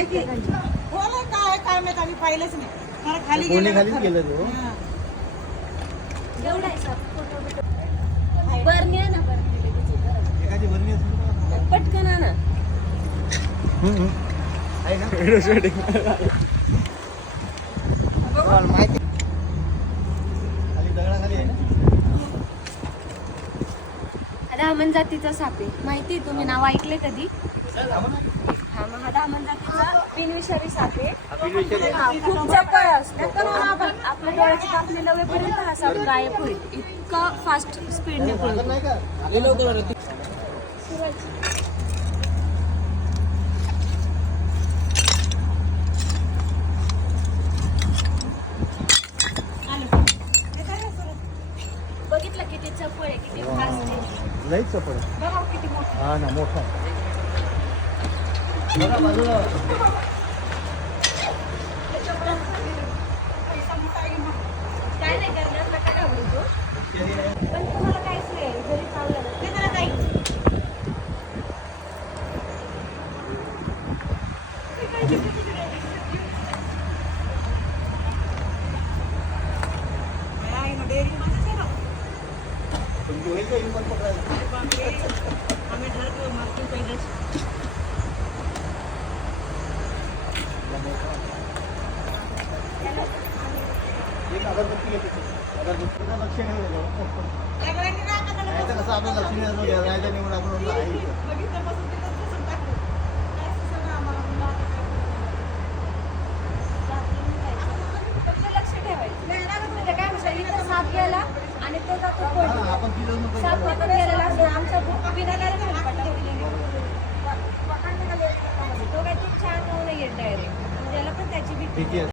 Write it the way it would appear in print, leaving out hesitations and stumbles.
माहिती बोला काय काय माहित आम्ही पाहिलंच नाही. मला खाली कोणी गेलं खालीच गेलं ते, हो. हां. एवढा आहे साप, फोटो बिटो. बरणी आहे ना, बरणी लगेच इथं. एखादी भरणी असेल तर पटकन आणा. आहे ना व्हिडिओ शूटिंग माहिती खाली दगडाखाली आहे ना. दामन जातीचा साप आहे, माहिती आहे? तुम्ही नाव ऐकले कधी? हा, मग हा दामन जातीचा बिनविषारी साप आहे. हा, खूप चपळ असतो. आपल्या डोळ्याची कापणी लवेपर्यंत हा साप गायब होईल, इतका फास्ट स्पीडने पळतो. नाही का गेलो होतो बघितलं किती चपळ आहे, किती फास्ट आहे. लईच चपळ आहे. बघा किती मोठं. हा ना, मोठा आहे. बघा बाजूला काय नाही करणार, नका घाबरू. पण तुम्हाला काहीच नाही, जरी चाललं ना ते त्याला काही. तुमची होईल का इन्कम पकडायला? आम्ही ठरतो मागची पहिलेच. एक अगरबत्ती घेते. अगरबत्तीचं लक्ष नाही द्यायचं. सगळ्यांनी राखा नाही तर कसं आपलं लक्ष नाही द्यायचं, जायचं निवड आपण म्हणतो आहे इथं. बघितल्यापासून तिथंच बसून टाकलं. काय सुचलं आम्हाला मुलं आता काय फक्त लक्ष ठेवायचं. म्हणजे काय होतं, इथं साप गेला आणि तो जातो हा, पळून. आपण तिथं नको साप करू. पकडून गेलेला असतो, आमचा बिनाला तो काय तुमच्या अंगावर येत डायरेक्ट, त्याला पण त्याची भीती. ठीक आहे.